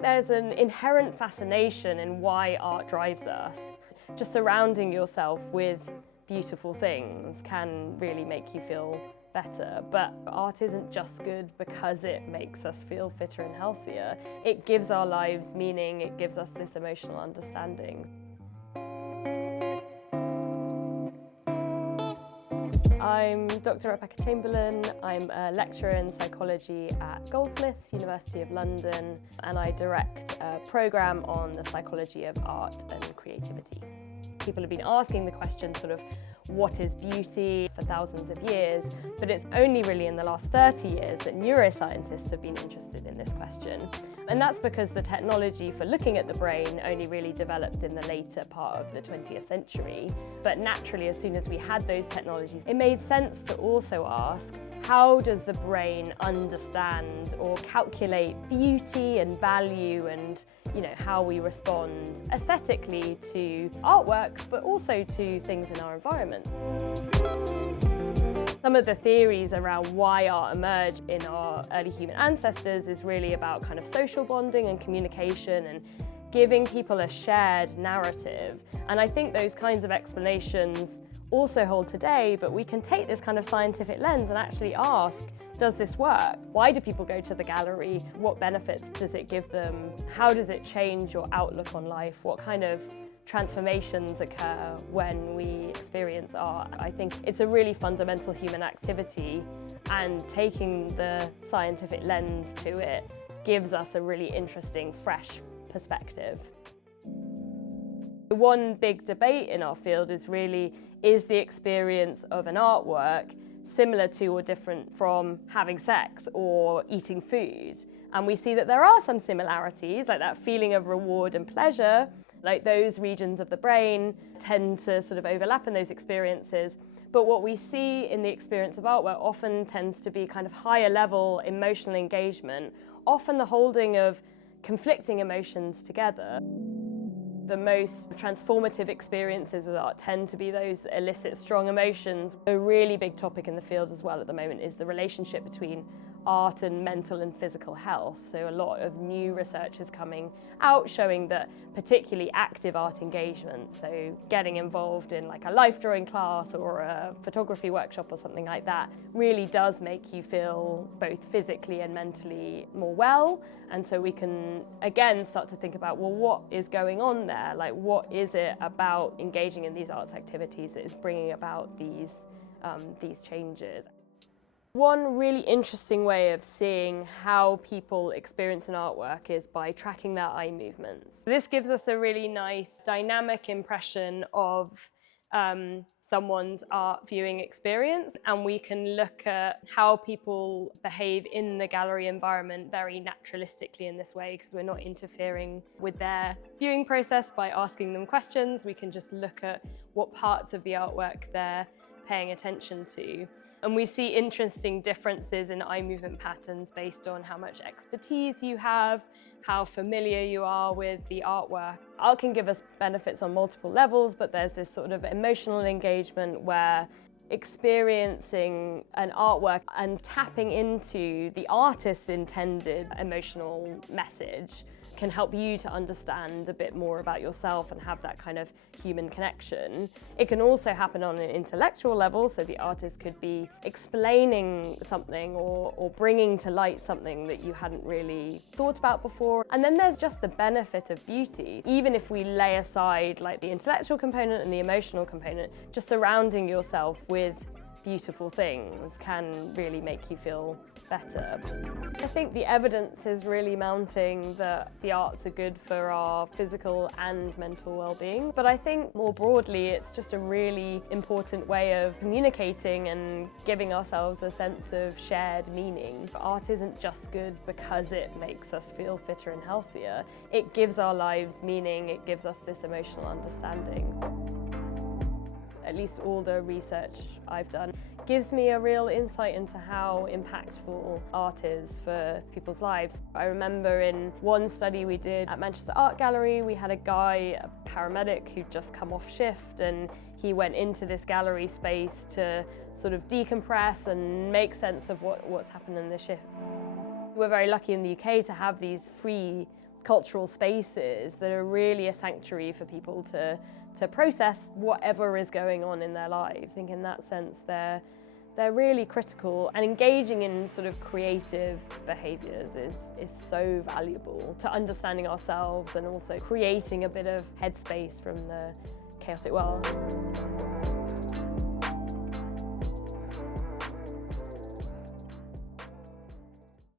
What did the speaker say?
There's an inherent fascination in why art drives us. Just surrounding yourself with beautiful things can really make you feel better, but art isn't just good because it makes us feel fitter and healthier. It gives our lives meaning, it gives us this emotional understanding. I'm Dr Chamberlain. I'm a lecturer in psychology at Goldsmith, University of London, and I direct a programme on the psychology of art and creativity. People have been asking the question sort of, what is beauty, for thousands of years, but it's only really in the last 30 years that neuroscientists have been interested in this question. And that's because the technology for looking at the brain only really developed in the later part of the 20th century. But naturally, as soon as we had those technologies, it made sense to also ask, how does the brain understand or calculate beauty and value and how we respond aesthetically to artworks, but also to things in our environment. Some of the theories around why art emerged in our early human ancestors is really about kind of social bonding and communication and giving people a shared narrative. And I think those kinds of explanations also hold today, but we can take this kind of scientific lens and actually ask, does this work? Why do people go to the gallery? What benefits does it give them? How does it change your outlook on life? What kind of transformations occur when we experience art? I think it's a really fundamental human activity, and taking the scientific lens to it gives us a really interesting, fresh perspective. One big debate in our field is really, is the experience of an artwork similar to or different from having sex or eating food? And we see that there are some similarities, like that feeling of reward and pleasure, like those regions of the brain tend to sort of overlap in those experiences. But what we see in the experience of artwork often tends to be kind of higher level emotional engagement, often the holding of conflicting emotions together. The most transformative experiences with art tend to be those that elicit strong emotions. A really big topic in the field as well at the moment is the relationship between art and mental and physical health. So a lot of new research is coming out showing that particularly active art engagement, so getting involved in like a life drawing class or a photography workshop or something like that, really does make you feel both physically and mentally more well. And so we can again start to think about, well, what is going on there? Like, what is it about engaging in these arts activities that is bringing about these changes? One really interesting way of seeing how people experience an artwork is by tracking their eye movements. This gives us a really nice dynamic impression of someone's art viewing experience, and we can look at how people behave in the gallery environment very naturalistically in this way, because we're not interfering with their viewing process by asking them questions. We can just look at what parts of the artwork they're paying attention to. And we see interesting differences in eye movement patterns based on how much expertise you have, how familiar you are with the artwork. Art can give us benefits on multiple levels, but there's this sort of emotional engagement where experiencing an artwork and tapping into the artist's intended emotional message can help you to understand a bit more about yourself and have that kind of human connection. It can also happen on an intellectual level, so the artist could be explaining something or bringing to light something that you hadn't really thought about before. And then there's just the benefit of beauty. Even if we lay aside like the intellectual component and the emotional component, just surrounding yourself with beautiful things can really make you feel better. I think the evidence is really mounting that the arts are good for our physical and mental well-being, but I think more broadly it's just a really important way of communicating and giving ourselves a sense of shared meaning. Art isn't just good because it makes us feel fitter and healthier. It gives our lives meaning, it gives us this emotional understanding. At least all the research I've done gives me a real insight into how impactful art is for people's lives. I remember in one study we did at Manchester Art Gallery, we had a guy, a paramedic, who'd just come off shift, and he went into this gallery space to sort of decompress and make sense of what's happened in the shift. We're very lucky in the UK to have these free cultural spaces that are really a sanctuary for people to process whatever is going on in their lives. I think in that sense they're really critical, and engaging in sort of creative behaviours is so valuable to understanding ourselves and also creating a bit of headspace from the chaotic world.